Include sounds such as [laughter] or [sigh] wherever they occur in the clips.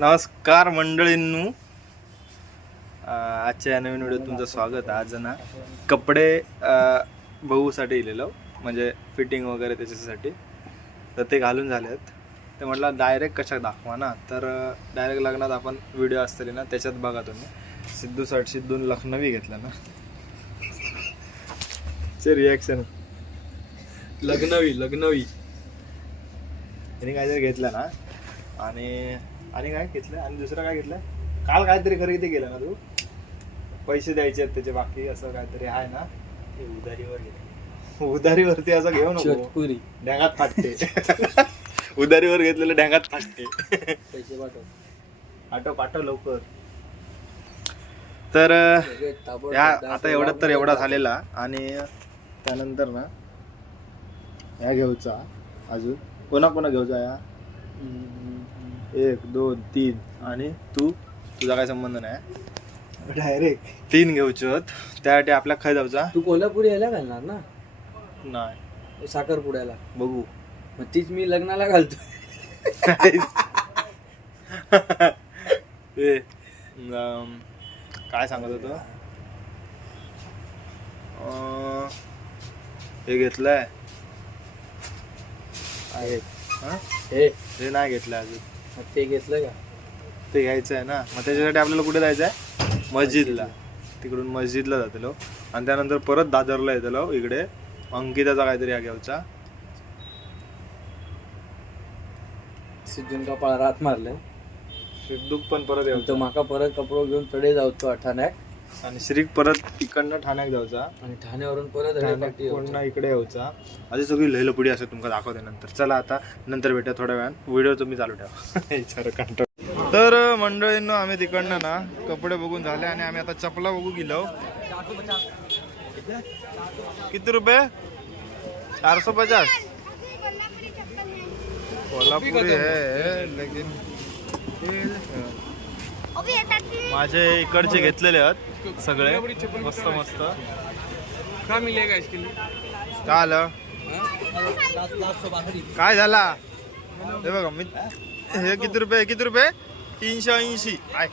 नमस्कार मंडळींनू. आजच्या या नवीन व्हिडिओत तुमचं स्वागत आज ना कपडे अं, बघूसाठी इलेलो म्हणजे फिटिंग वगैरे त्याच्यासाठी. तर ते घालून झाले आहेत ते म्हटलं डायरेक्ट कशा दाखवा ना. तर डायरेक्ट लग्नात आपण व्हिडिओ असतली ना त्याच्यात बघा तुम्ही. सिद्धू सिद्धून लखनवी घेतलं ना. चे रिॲक्शन लग्नवी लग्नवी. त्यांनी काहीतरी घेतलं ना. आणि आणि काय घेतलं? आणि दुसरं काय घेतलं? काल काहीतरी खरेदी केलं ना तू? पैसे द्यायचे आहेत त्याचे बाकी असं काहीतरी आहे ना? उधारीवर उधारीवरती असं घेऊ नको. ढ्यांगात फाटते. [laughs] उधारीवर घेतलेलं ढ्यांगात फाटते. पैसे पाठव. आटो पाठव लवकर. तर या आता एवढं तर एवढा झालेला. आणि त्यानंतर ना या घेऊचा अजून. कोणा कोणा घेऊचा या. एक दोन तीन. आणि तू? तुझा काय संबंध नाही डायरेक्ट तीन घेऊचे त्यासाठी आपल्या खाय जाऊचा? तू कोल्हापुरी यायला घालणार ना? नाही. साखरपुड्याला. बघू. मग तीच मी लग्नाला घालतो ते [laughs] काय सांगत होतो? हे घेतलंय. आहे. हा? नाही घेतलंय अजून. मग ते घेतलं का? ते घ्यायचं आहे ना. मग त्याच्यासाठी आपल्याला कुठे जायचं आहे? मस्जिदला. तिकडून मस्जिदला जातलो आणि त्यानंतर परत दादरला येतलो इकडे. अंकिताचा काहीतरी घ्यायचा सिद्धून कपाळ रात मारलं सिद्धूक पण परत तर यायचा माका परत कपडो घेऊन तडे जावतो ठाण्याक आणि श्रीक परत तिकडनं ठाण्यात जायचा आणि ठाण्यावरून परत. पुन्हा इकडे यायचा अशी सगळी लई लपडी असं तुमका दाखवते नंतर. चला आता नंतर भेटा थोड्या वेळान. व्हिडिओ तुम्ही चालू ठेवा. [laughs] विचार कंटाळ. तर मंडळींनो आम्ही तिकडनं ना कपडे बघून झाले आणि आम्ही आता चपला बघू गेलो. किती रुपये? चारशे पचास. कोल्हापुरी है लेकिन माझे इकडचे घेतलेले आहेत सगळे. मस्त मस्त. का मिलेगा इसके लिए काय आलं? काय झाला? हे बघा मी हे किती रुपये किती रुपये? तीनशे ऐंशी. आय.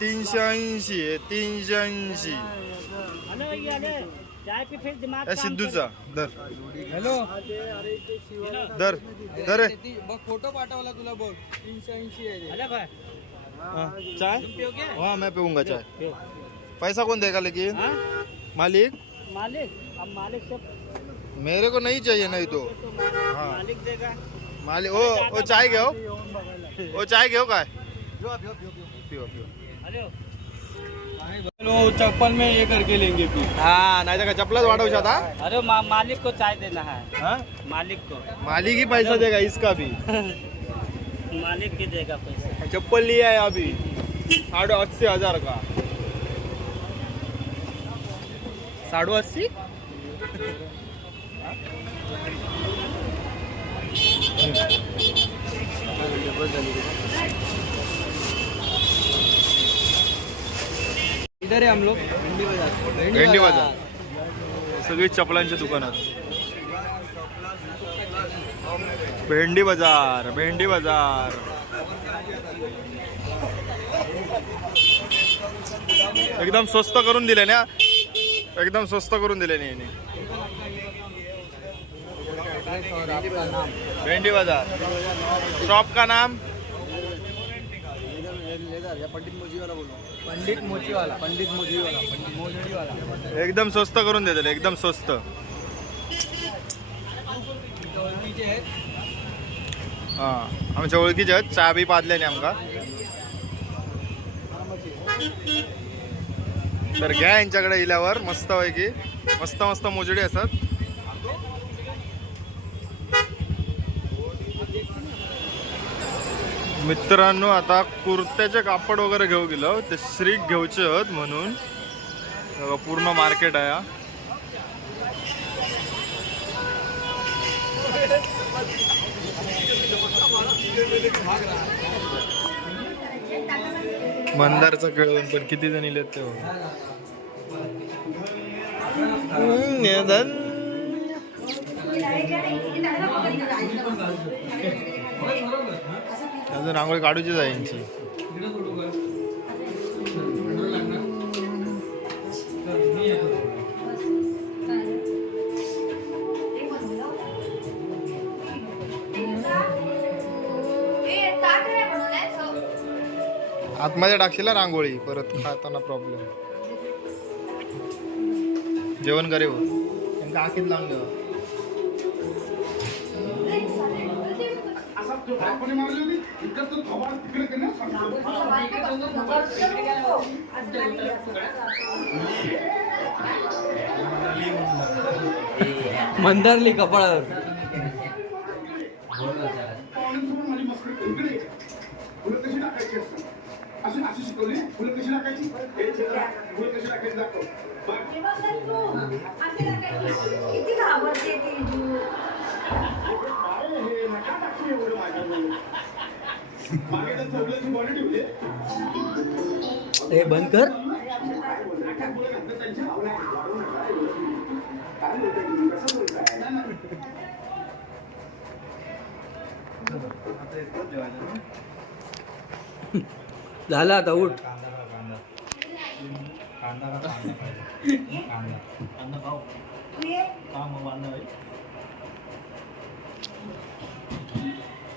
तीनशे ऐंशी तीनशे ऐंशी. सिद्धूचा. दर हॅलो दर दर फोटो पाठवला तुला बघ. तीनशे ऐंशी आहे हाँ, चाय? हाँ मैं पीऊँगा चाय। पैसा कौन देगा लेकिन? मालिक? मालिक? अब मालिक से मेरे को नहीं चाहिए नहीं तो। हाँ। मालिक देगा। मालिक ओ ओ चाय घेऊ ओ चाय हेलो। चलो चप्पल में ये करके लेंगे हा नाही तर काय चपलाच वाढवू अरे मा, मालिक को चाय देना है। हाँ? मालिक को। मालिक ही पैसा देगा इसका भी। [laughs] मालिक की देगा पैसा। चप्पल लिया है अभी. साढ़े अस्सी हजार का? साढ़े अस्सी इधर है हम लोग भिंडी बाजार. सगळी चपलांच्या दुकानात. भेंडी बाजार भेंडी बाजार. एकदम स्वस्त करून दिले ना. एकदम स्वस्त करून दिले ना याने. और आपका नाम भेंडी बाजार. शॉप का नाम? पंडित मोचीवाला. पंडित मोचीवाला. एकदम स्वस्त करून देतात एकदम स्वस्त. हां. आमच्या ओळखीचे आहेत चहा बी पाजल्याने आमका. तर घ्या यांच्याकडे इल्यावर मस्त पैकी मस्त मस्त मोजडी असतात. मित्रांनो आता कुर्त्याचे कापड वगैरे घेऊ गेलो. ते श्रीक घेऊचे आहेत म्हणून. पूर्ण मार्केट आहे हा. मंदारचा कळवण पण किती जण इलेत ते अजून रांगोळी काढूचीच आहे यांची. आतमध्ये टाकशील ना रांगोळी परत खाताना प्रॉब्लेम जेवण करे हो त्यांच्या आखीत लावून ठेवा. मंदारली कपाळावर. हे बंद कर. त्यांची भावना आहे. वाढवू नका.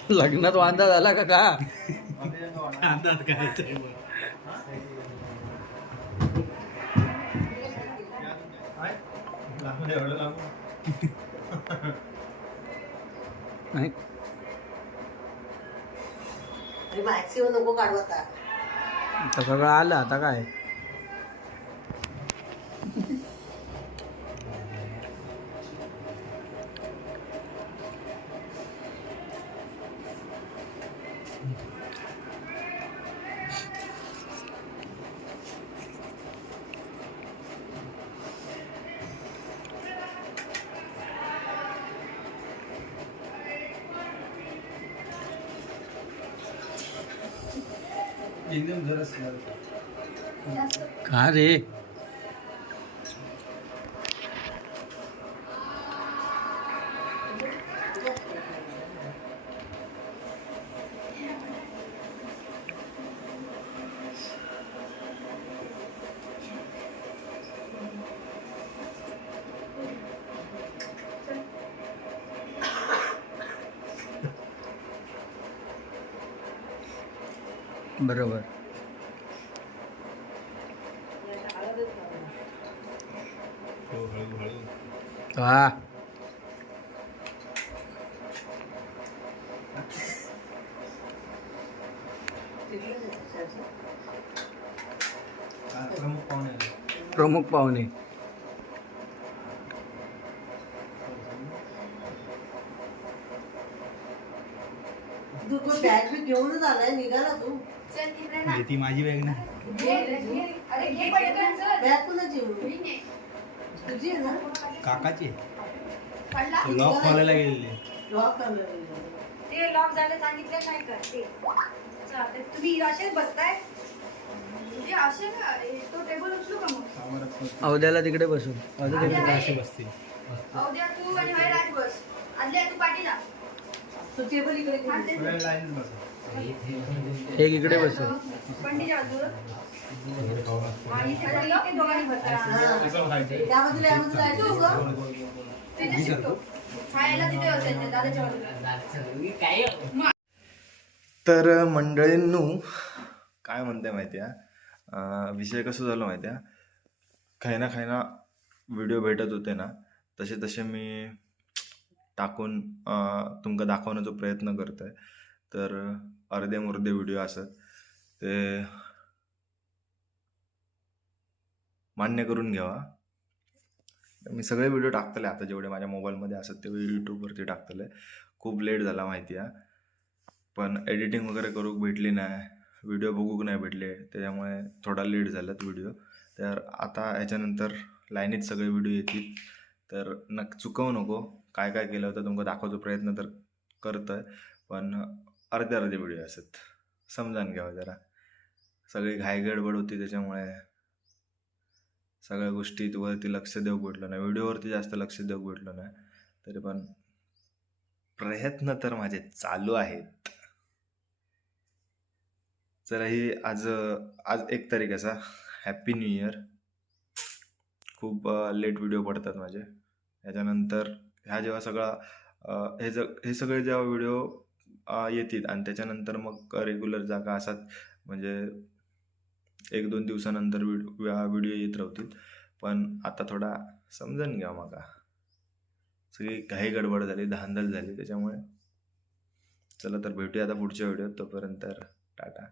लग्नात वांदा झाला का का? नाही. अरे मॅक्सिमम नको काढू आता. आता सगळं आलं आता काय? का रे? बरोबर. हा. प्रमुख पाहुणे तू तो बॅग बी घेऊनच आलाय निघाला तू. ती माझी बॅग ना. अरे घे पटकन चल. बॅग कुणाची तुझी आहे ना? काकाची? लॉक खोलायला गेलेले लॉक करणार ते लॉक झालं सांगितलं नाही ते. तुम्ही असेच बसताय? असे का अरे, तो टेबल उचलू का मग? अवध्याला तिकडे बसून अवध्या तिकडे अवद्या तू आणि बस. आदल्या तू पाठीला तू टेबल इकडे घे. हा, एक इकडे बसू. तर मंडळींनू काय म्हणते माहिती आहे विषय कसं झालं माहिती आहे खायना खायना व्हिडिओ भेटत होते ना. तसे तसे मी टाकून तुमका दाखवण्याचा प्रयत्न करतोय. तर अर्धे मुर्धे व्हिडिओ असत ते मान्य करून घ्यावा मी सगळे व्हिडिओ टाकतले आता जेवढे माझ्या मोबाईलमध्ये असत ते यूट्यूबवरती टाकतले खूप लेट झाला माहिती आहे पण एडिटिंग वगैरे करूक भेटली नाही. व्हिडिओ बघूक नाही भेटले. त्याच्यामुळे थोडा लेट झालात व्हिडिओ. तर आता याच्यानंतर लाईनीत सगळे व्हिडिओ येतील. तर नक चुकवू नको. काय काय केलं होतं तुमका दाखवायचा प्रयत्न तर करतोय. पण अर्धे अर्धे व्हिडिओ असत समजान घ्यावं जरा. सगळी घायगडबड होती त्याच्यामुळे सगळ्या गोष्टीत वरती लक्ष देऊ भेटलो नाही. व्हिडिओवरती जास्त लक्ष देऊ भेटलो नाही. तरी पण प्रयत्न तर माझे चालू आहेत. चला ही आज आज एक तारीख असा. हॅप्पी न्यू इयर खूप लेट व्हिडिओ पडतात माझे. ह्याच्यानंतर ह्या जेव्हा सगळा हे ज हे सगळे जेव्हा व्हिडिओ येतील. आणि त्याच्यानंतर मग रेग्युलर जागा असतात म्हणजे एक दोन दिवसानंतर व्हिडिओ व्हिडिओ येत राहतील. पण आता थोडा समजून घ्या माका सगळी काही गडबड झाली धांदल झाली. त्याच्यामुळे चला तर भेटूया आता पुढच्या व्हिडिओत तोपर्यंत टाटा.